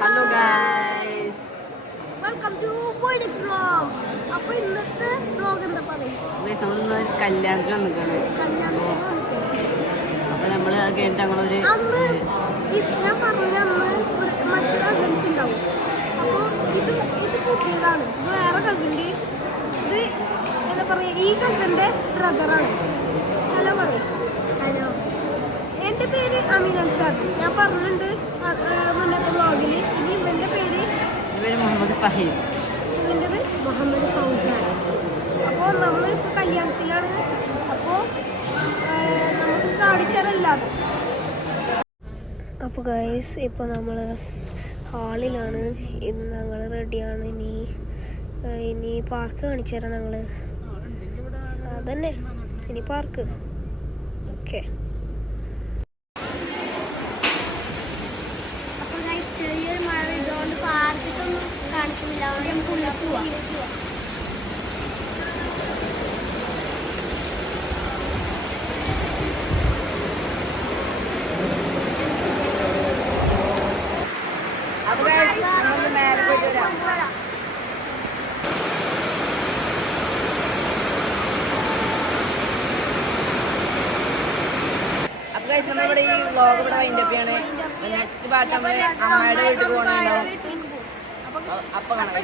Hello guys. Welcome to Boydix Vlog. അപ്പോൾ ഇന്നത്തെ vlog എന്താ പറയുക? നമ്മൾ കല്യാണത്തിന് വന്നിട്ടാണ്. അപ്പോൾ നമ്മൾ കേട്ടിട്ട് ഞങ്ങളൊരു ഞാൻ പറഞ്ഞ അന്ന് മറ്റു കസിൻസ് ഉണ്ടാവും. അപ്പോൾ ഇത് പുതിയതാണ്. ഇത് വേറെ കസിൻ്റെ ഇത് എന്താ പറയുക, ഈ കസിൻ്റെ ബ്രദറാണ്. ഹലോ പറയും. ഹലോ, എൻ്റെ പേര് അമീൻ അൻഷാദ്. ഞാൻ പറഞ്ഞിട്ടുണ്ട് മുന്നത്തെ വ്ലോഗിൽ. ഇനി ഇവൻ്റെ പേര് മുഹമ്മദ് ഫഹീം, ഇവൻ്റെത് മുഹമ്മദ് ഫൗസാൻ. അപ്പോൾ നമ്മളിപ്പോൾ കല്യാണത്തിലാണ്. അപ്പോൾ നമുക്ക് കാണിച്ചാലല്ലാതെ. അപ്പോൾ ഗൈസ്, ഇപ്പോൾ നമ്മൾ ഹാളിലാണ്. ഇന്ന് ഞങ്ങൾ റെഡിയാണ്. ഇനി പാർക്ക് കാണിച്ചു തരാം. ഞങ്ങൾ അതന്നെ ഇനി പാർക്ക്. ഓക്കെ. അപ്പോൾ ഗൈസ്, ചെറിയൊരു മഴ പെയ്തുകൊണ്ട് പാർക്കിട്ടൊന്നും കാണിക്കുന്നില്ല. അതുകൊണ്ട് നമുക്ക് ഉള്ളിൽ പോവാം. നമ്മളിവിടെ ഈ വ്ലോഗ് ഇവിടെ വൈൻഡപ്പ് ചെയ്യാണ്. നെക്സ്റ്റ് പാർട്ട് നമ്മൾ അമ്മയുടെ വീട്ടിൽ പോകണുണ്ടാവും. അപ്പൊ കാണാം.